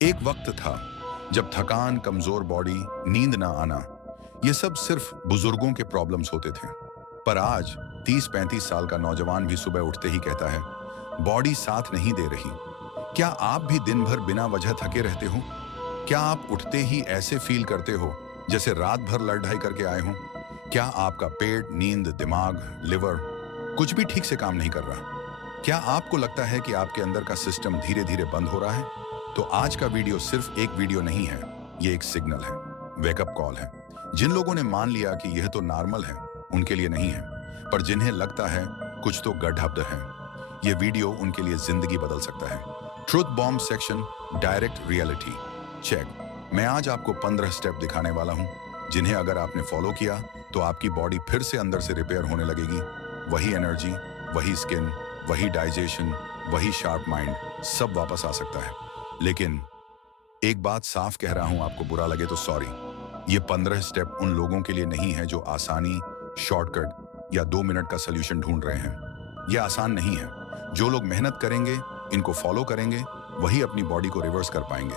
एक वक्त था जब थकान, कमजोर बॉडी, नींद ना आना, ये सब सिर्फ बुजुर्गों के प्रॉब्लम्स होते थे। पर आज 30-35 साल का नौजवान भी सुबह उठते ही कहता है, बॉडी साथ नहीं दे रही। क्या आप भी दिन भर बिना वजह थके रहते हो? क्या आप उठते ही ऐसे फील करते हो जैसे रात भर लड़ ढाई करके आए हो? क्या आपका पेट, नींद, दिमाग, लिवर कुछ भी ठीक से काम नहीं कर रहा? क्या आपको लगता है कि आपके अंदर का सिस्टम धीरे धीरे बंद हो रहा है? तो आज का वीडियो सिर्फ एक वीडियो नहीं है, ये एक सिग्नल है, वेकअप कॉल है। जिन लोगों ने मान लिया कि यह तो नॉर्मल है, उनके लिए नहीं है, पर जिन्हें लगता है कुछ तो गड़बड़ है, ये वीडियो उनके लिए जिंदगी बदल सकता है। Truth bomb section, direct reality check. मैं आज आपको 15 स्टेप दिखाने वाला हूं, जिन्हें अगर आपने फॉलो किया तो आपकी बॉडी फिर से अंदर से रिपेयर होने लगेगी। वही एनर्जी, वही स्किन, वही डाइजेशन, वही शार्प माइंड, सब वापस आ सकता है। लेकिन एक बात साफ कह रहा हूं, आपको बुरा लगे तो सॉरी। ये 15 स्टेप उन लोगों के लिए नहीं है जो आसानी, शॉर्टकट या 2 मिनट का सोल्यूशन ढूंढ रहे हैं। यह आसान नहीं है। जो लोग मेहनत करेंगे, इनको फॉलो करेंगे, वही अपनी बॉडी को रिवर्स कर पाएंगे।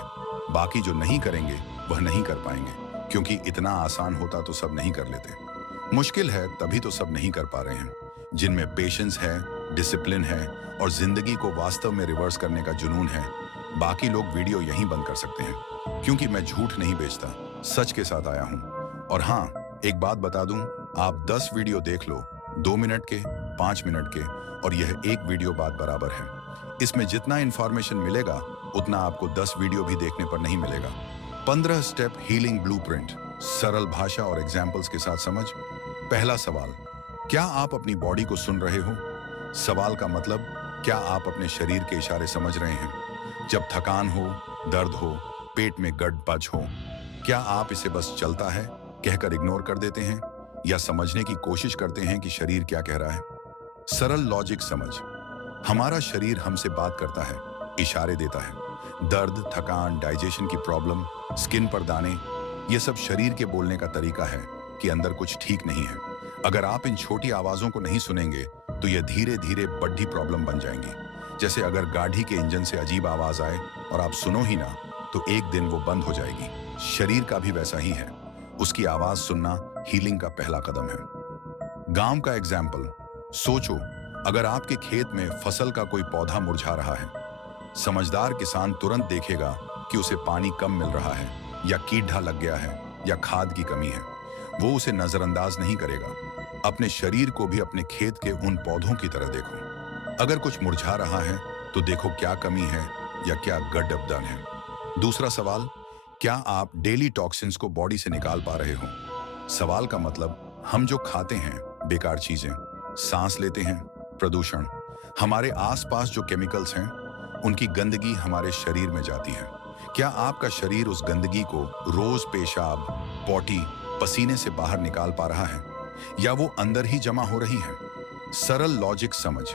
बाकी जो नहीं करेंगे वह नहीं कर पाएंगे, क्योंकि इतना आसान होता तो सब नहीं कर लेते। मुश्किल है तभी तो सब नहीं कर पा रहे हैं। जिनमें पेशेंस है, डिसिप्लिन है और जिंदगी को वास्तव में रिवर्स करने का जुनून है, बाकी लोग वीडियो यहीं बंद कर सकते हैं। क्योंकि मैं झूठ नहीं बेचता, सच के साथ आया हूं। और हाँ, एक बात बता दूं, आप 10 वीडियो देख लो, 2 मिनट के, 5 मिनट के, और यह एक वीडियो बात बराबर है। इसमें जितना इंफॉर्मेशन मिलेगा उतना आपको 10 वीडियो भी देखने पर नहीं मिलेगा। 15 स्टेप हीलिंग ब्लूप्रिंट, सरल भाषा और एग्जाम्पल्स के साथ समझ। पहला सवाल, क्या आप अपनी बॉडी को सुन रहे हो? सवाल का मतलब, क्या आप अपने शरीर के इशारे समझ रहे हैं? जब थकान हो, दर्द हो, पेट में गड़बड़ हो, क्या आप इसे बस चलता है कहकर इग्नोर कर देते हैं, या समझने की कोशिश करते हैं कि शरीर क्या कह रहा है? सरल लॉजिक समझ। हमारा शरीर हमसे बात करता है, इशारे देता है। दर्द, थकान, डाइजेशन की प्रॉब्लम, स्किन पर दाने, ये सब शरीर के बोलने का तरीका है कि अंदर कुछ ठीक नहीं है। अगर आप इन छोटी आवाजों को नहीं सुनेंगे तो ये धीरे धीरे बड़ी प्रॉब्लम बन जाएंगी। जैसे अगर गाड़ी के इंजन से अजीब आवाज आए और आप सुनो ही ना, तो एक दिन वो बंद हो जाएगी। शरीर का भी वैसा ही है। उसकी आवाज सुनना हीलिंग का पहला कदम है। गांव का एग्जाम्पल सोचो, अगर आपके खेत में फसल का कोई पौधा मुरझा रहा है, समझदार किसान तुरंत देखेगा कि उसे पानी कम मिल रहा है, या कीड़ा लग गया है, या खाद की कमी है। वो उसे नजरअंदाज नहीं करेगा। अपने शरीर को भी अपने खेत के उन पौधों की तरह देखो। अगर कुछ मुरझा रहा है तो देखो क्या कमी है या क्या गड़बड़ है। दूसरा सवाल, क्या आप डेली टॉक्सिन्स को बॉडी से निकाल पा रहे हो? सवाल का मतलब, हम जो खाते हैं, बेकार चीजें, सांस लेते हैं, प्रदूषण, हमारे आसपास जो केमिकल्स हैं, उनकी गंदगी हमारे शरीर में जाती है। क्या आपका शरीर उस गंदगी को रोज पेशाब, पॉटी, पसीने से बाहर निकाल पा रहा है, या वो अंदर ही जमा हो रही है? सरल लॉजिक समझ।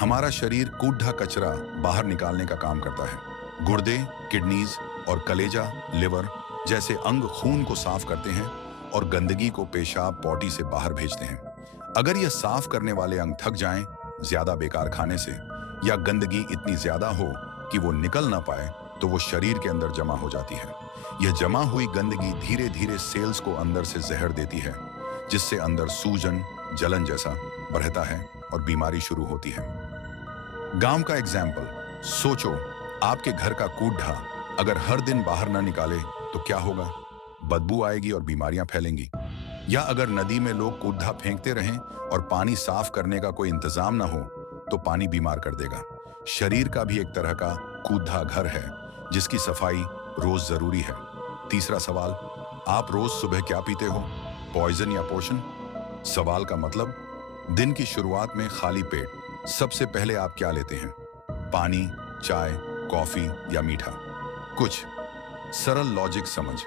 हमारा शरीर कूड़ा कचरा बाहर निकालने का काम करता है। गुर्दे, किडनीज और कलेजा, लिवर जैसे अंग खून को साफ करते हैं और गंदगी को पेशाब, पॉटी से बाहर भेजते हैं। अगर यह साफ करने वाले अंग थक जाएं, ज्यादा बेकार खाने से, या गंदगी इतनी ज्यादा हो कि वो निकल ना पाए, तो वो शरीर के अंदर जमा हो जाती है। यह जमा हुई गंदगी धीरे धीरे सेल्स को अंदर से जहर देती है, जिससे अंदर सूजन, जलन जैसा बढ़ता है और बीमारी शुरू होती है। गांव का एग्जाम्पल सोचो, आपके घर का कूड़ा अगर हर दिन बाहर ना निकाले तो क्या होगा? बदबू आएगी और बीमारियां फैलेंगी। या अगर नदी में लोग कूड़ा फेंकते रहें और पानी साफ करने का कोई इंतजाम ना हो, तो पानी बीमार कर देगा। शरीर का भी एक तरह का कूड़ा घर है, जिसकी सफाई रोज जरूरी है। तीसरा सवाल, आप रोज सुबह क्या पीते हो? पॉइजन या पोशन? सवाल का मतलब, दिन की शुरुआत में खाली पेट सबसे पहले आप क्या लेते हैं? पानी, चाय, कॉफी या मीठा? कुछ सरल लॉजिक समझ।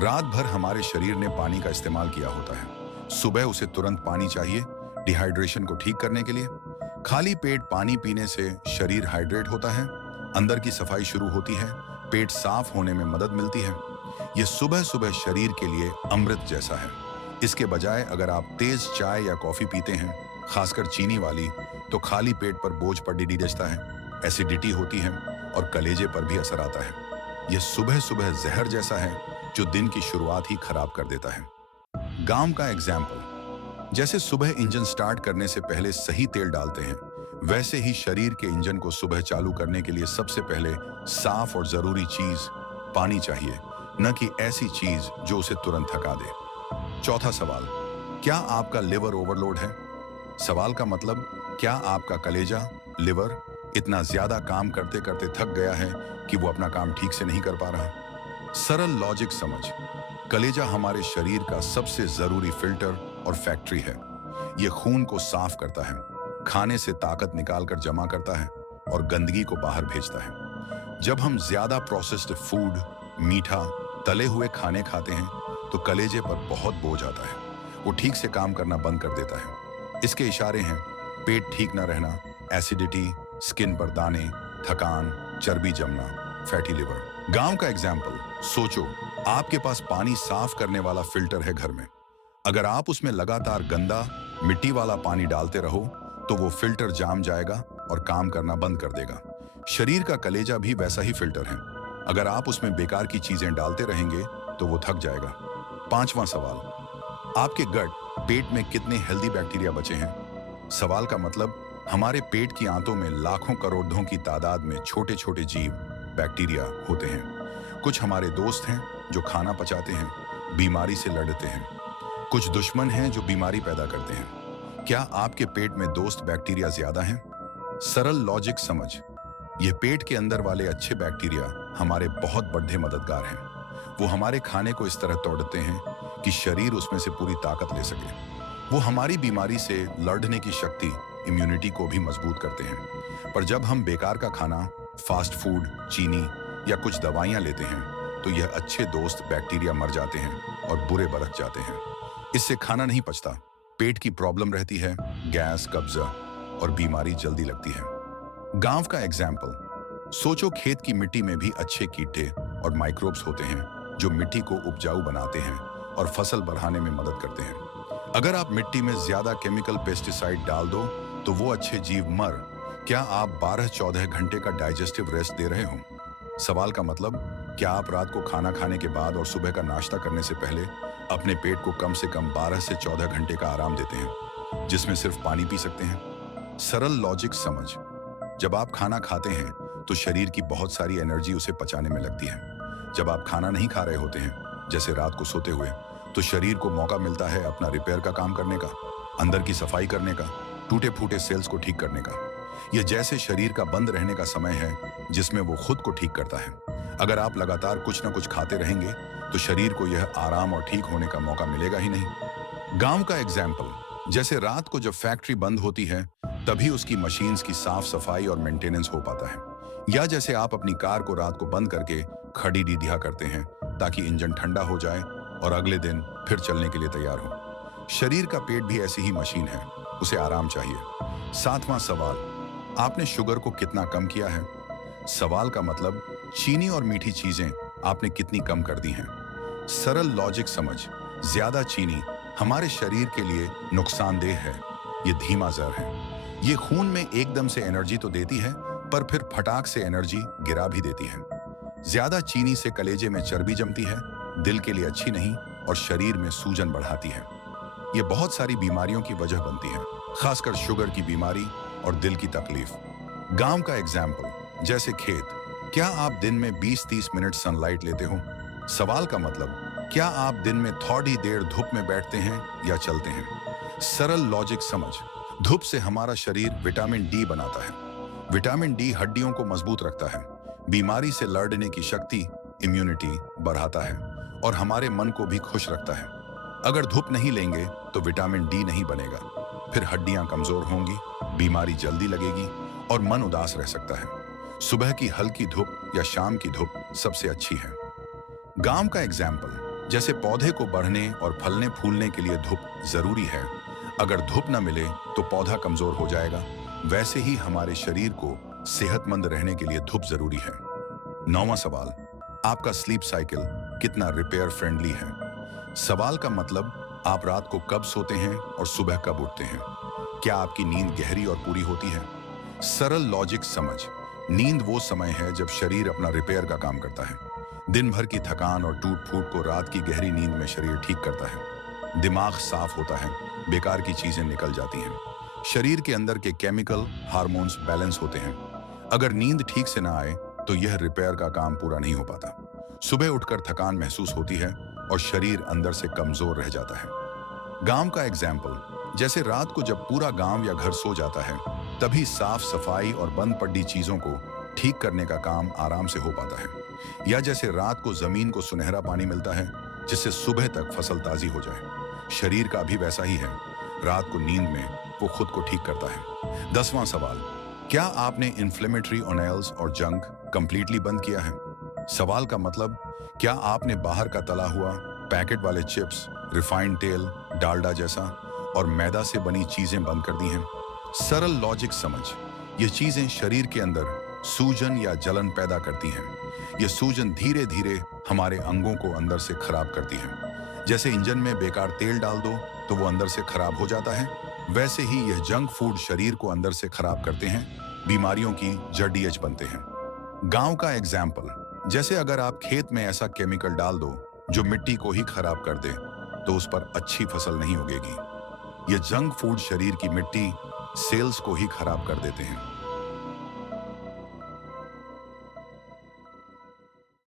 रात भर हमारे शरीर ने पानी का इस्तेमाल किया होता है। सुबह उसे तुरंत पानी चाहिए डिहाइड्रेशन को ठीक करने के लिए। खाली पेट पानी पीने से शरीर हाइड्रेट होता है, अंदर की सफाई शुरू होती है, पेट साफ होने में मदद मिलती है। यह सुबह सुबह शरीर के लिए अमृत जैसा है। इसके बजाय अगर आप तेज चाय या कॉफी पीते हैं, खासकर चीनी वाली, तो खाली पेट पर बोझ पड़ डिडीजता है, एसिडिटी होती है और कलेजे पर भी असर आता है। यह सुबह सुबह जहर जैसा है जो दिन की शुरुआत ही खराब कर देता है। गांव का एग्जाम्पल, जैसे सुबह इंजन स्टार्ट करने से पहले सही तेल डालते हैं, वैसे ही शरीर के इंजन को सुबह चालू करने के लिए सबसे पहले साफ और जरूरी चीज पानी चाहिए, न कि ऐसी चीज जो उसे तुरंत थका दे। चौथा सवाल, क्या आपका लिवर ओवरलोड है? सवाल का मतलब, क्या आपका कलेजा, लिवर इतना ज्यादा काम करते करते थक गया है कि वो अपना काम ठीक से नहीं कर पा रहा? सरल लॉजिक समझ, कलेजा हमारे शरीर का सबसे जरूरी फिल्टर और फैक्ट्री है। ये खून को साफ करता है, खाने से ताकत निकालकर जमा करता है और गंदगी को बाहर भेजता है। जब हम ज्यादा प्रोसेस्ड फूड, मीठा, तले हुए खाने खाते हैं तो कलेजे पर बहुत बोझ आता है, वो ठीक से काम करना बंद कर देता है। इसके इशारे हैं पेट ठीक न रहना, एसिडिटी, स्किन पर दाने, थकान, चर्बी जमना, फैटी लिवर। गांव का एग्जाम्पल, सोचो आपके पास पानी साफ करने वाला फिल्टर है घर में। अगर आप उसमें लगातार गंदा, मिट्टी वाला पानी डालते रहो तो वो फिल्टर जाम जाएगा और काम करना बंद कर देगा। शरीर का कलेजा भी वैसा ही फिल्टर है, अगर आप उसमें बेकार की चीजें डालते रहेंगे तो वो थक जाएगा। पांचवां सवाल, आपके गट, पेट में कितने हेल्दी बैक्टीरिया बचे हैं? सवाल का मतलब, हमारे पेट की आंतों में लाखों करोड़ों की तादाद में छोटे छोटे जीव, बैक्टीरिया होते हैं। कुछ हमारे दोस्त हैं जो खाना पचाते हैं, बीमारी से लड़ते हैं। कुछ दुश्मन हैं जो बीमारी पैदा करते हैं। क्या आपके पेट में दोस्त बैक्टीरिया ज्यादा हैं? सरल लॉजिक समझ, यह पेट के अंदर वाले अच्छे बैक्टीरिया हमारे बहुत बड़े मददगार हैं। वो हमारे खाने को इस तरह तोड़ते हैं कि शरीर उसमें से पूरी ताकत ले सके। वो हमारी बीमारी से लड़ने की शक्ति, इम्यूनिटी को भी मजबूत करते हैं। पर जब हम बेकार का खाना, फास्ट फूड, चीनी या कुछ दवाइयां लेते हैं तो यह अच्छे दोस्त बैक्टीरिया मर जाते हैं और बुरे बरक जाते हैं। इससे खाना नहीं पचता, पेट की प्रॉब्लम रहती है, गैस, कब्जा और बीमारी जल्दी लगती है। गांव का एग्जाम्पल, सोचो खेत की मिट्टी में भी अच्छे कीटे और माइक्रोब्स होते हैं जो मिट्टी को उपजाऊ बनाते हैं और फसल बढ़ाने में मदद करते हैं। अगर आप मिट्टी में ज्यादा केमिकल पेस्टिसाइड डाल दो तो वो अच्छे जीव मर। क्या आप 12-14 घंटे का डाइजेस्टिव रेस्ट दे रहे हो? सवाल का मतलब, क्या आप रात को खाना खाने के बाद और सुबह का नाश्ता करने से पहले अपने पेट को कम से कम 12 से 14 घंटे का आराम देते हैं, जिसमें सिर्फ पानी पी सकते हैं? सरल लॉजिक समझ, जब आप खाना खाते हैं तो शरीर की बहुत सारी एनर्जी उसे पचाने में लगती है। जब आप खाना नहीं खा रहे होते हैं, जैसे रात को सोते हुए, तो शरीर को मौका मिलता है अपना रिपेयर का काम करने का, अंदर की सफाई करने का, टूटे फूटे सेल्स को ठीक करने का। यह जैसे शरीर का बंद रहने का समय है जिसमें वो खुद को ठीक करता है। अगर आप लगातार कुछ न कुछ खाते रहेंगे तो शरीर को यह आराम और ठीक होने का मौका मिलेगा ही नहीं। गांव का एग्जाम्पल, जैसे रात को जब फैक्ट्री बंद होती है तभी उसकी मशीन्स की साफ सफाई और मेंटेनेंस हो पाता है। या जैसे आप अपनी कार को रात को बंद करके खड़ी डीधिया करते हैं ताकि इंजन ठंडा हो जाए और अगले दिन फिर चलने के लिए तैयार हो। शरीर का पेट भी ऐसी ही मशीन है, उसे आराम चाहिए। सातवां सवाल, आपने शुगर को कितना कम किया है? सवाल का मतलब, चीनी और मीठी चीजें आपने कितनी कम कर दी हैं? सरल लॉजिक समझ, ज्यादा चीनी हमारे शरीर के लिए नुकसानदेह है। ये धीमा जहर है। ये खून में एकदम से एनर्जी तो देती है पर फिर फटाक से एनर्जी गिरा भी देती है। ज्यादा चीनी से कलेजे में चर्बी जमती है, दिल के लिए अच्छी नहीं और शरीर में सूजन बढ़ाती है। ये बहुत सारी बीमारियों की वजह बनती है, खासकर शुगर की बीमारी और दिल की तकलीफ। गांव का एग्जाम्पल, जैसे खेत, क्या आप दिन में 20-30 मिनट सनलाइट लेते हो? सवाल का मतलब, क्या आप दिन में थोड़ी देर धूप में बैठते हैं या चलते हैं? सरल लॉजिक समझ, धूप से हमारा शरीर विटामिन डी बनाता है। विटामिन डी हड्डियों को मजबूत रखता है, बीमारी से लड़ने की शक्ति, इम्यूनिटी बढ़ाता है और हमारे मन को भी खुश रखता है। अगर धूप नहीं लेंगे तो विटामिन डी नहीं बनेगा, फिर हड्डियां कमजोर होंगी, बीमारी जल्दी लगेगी और मन उदास रह सकता है। सुबह की हल्की धूप या शाम की धूप सबसे अच्छी है। गांव का एग्जाम्पल, जैसे पौधे को बढ़ने और फलने फूलने के लिए धूप जरूरी है, अगर धूप न मिले तो पौधा कमजोर हो जाएगा, वैसे ही हमारे शरीर को सेहतमंद रहने के लिए धूप जरूरी है। 9वां सवाल, आपका स्लीप साइकिल कितना रिपेयर फ्रेंडली है? सवाल का मतलब, आप रात को कब सोते हैं और सुबह कब उठते हैं? क्या आपकी नींद गहरी और पूरी होती है? सरल लॉजिक समझ, नींद वो समय है जब शरीर अपना रिपेयर का काम करता है। दिन भर की थकान और टूट फूट को रात की गहरी नींद में शरीर ठीक करता है। दिमाग साफ होता है, बेकार की चीजें निकल जाती हैं। शरीर के अंदर के केमिकल हार्मोन्स बैलेंस होते हैं। अगर नींद ठीक से ना आए तो यह रिपेयर का काम पूरा नहीं हो पाता। सुबह उठकर थकान महसूस होती है और शरीर अंदर से कमजोर रह जाता है। गांव का एग्जाम्पल, जैसे रात को जब पूरा गांव या घर सो जाता है, तभी साफ सफाई और बंद पड़ी चीजों को ठीक करने का काम आराम से हो पाता है। या जैसे रात को जमीन को सुनहरा पानी मिलता है जिससे सुबह तक फसल ताजी हो जाए। शरीर का भी वैसा ही है। रात को नींद में वो खुद को ठीक करता है। 10वां सवाल, क्या आपने इन्फ्लेमेटरी ओनेल्स और जंक कंप्लीटली बंद किया है? सवाल का मतलब, क्या आपने बाहर का तला हुआ, पैकेट वाले चिप्स, रिफाइंड तेल, डालडा जैसा और मैदा से बनी चीजें बंद कर दी हैं? सरल लॉजिक समझ, ये चीजें शरीर के अंदर सूजन या जलन पैदा करती हैं। ये सूजन धीरे धीरे हमारे अंगों को अंदर से खराब करती है। जैसे इंजन में बेकार तेल डाल दो तो वो अंदर से खराब हो जाता है, वैसे ही यह जंक फूड शरीर को अंदर से खराब करते हैं, बीमारियों की जड़ीयच बनते हैं। गांव का एग्जाम्पल, जैसे अगर आप खेत में ऐसा केमिकल डाल दो जो मिट्टी को ही खराब कर दे तो उस पर अच्छी फसल नहीं उगेगी। ये जंक फूड शरीर की मिट्टी सेल्स को ही खराब कर देते हैं।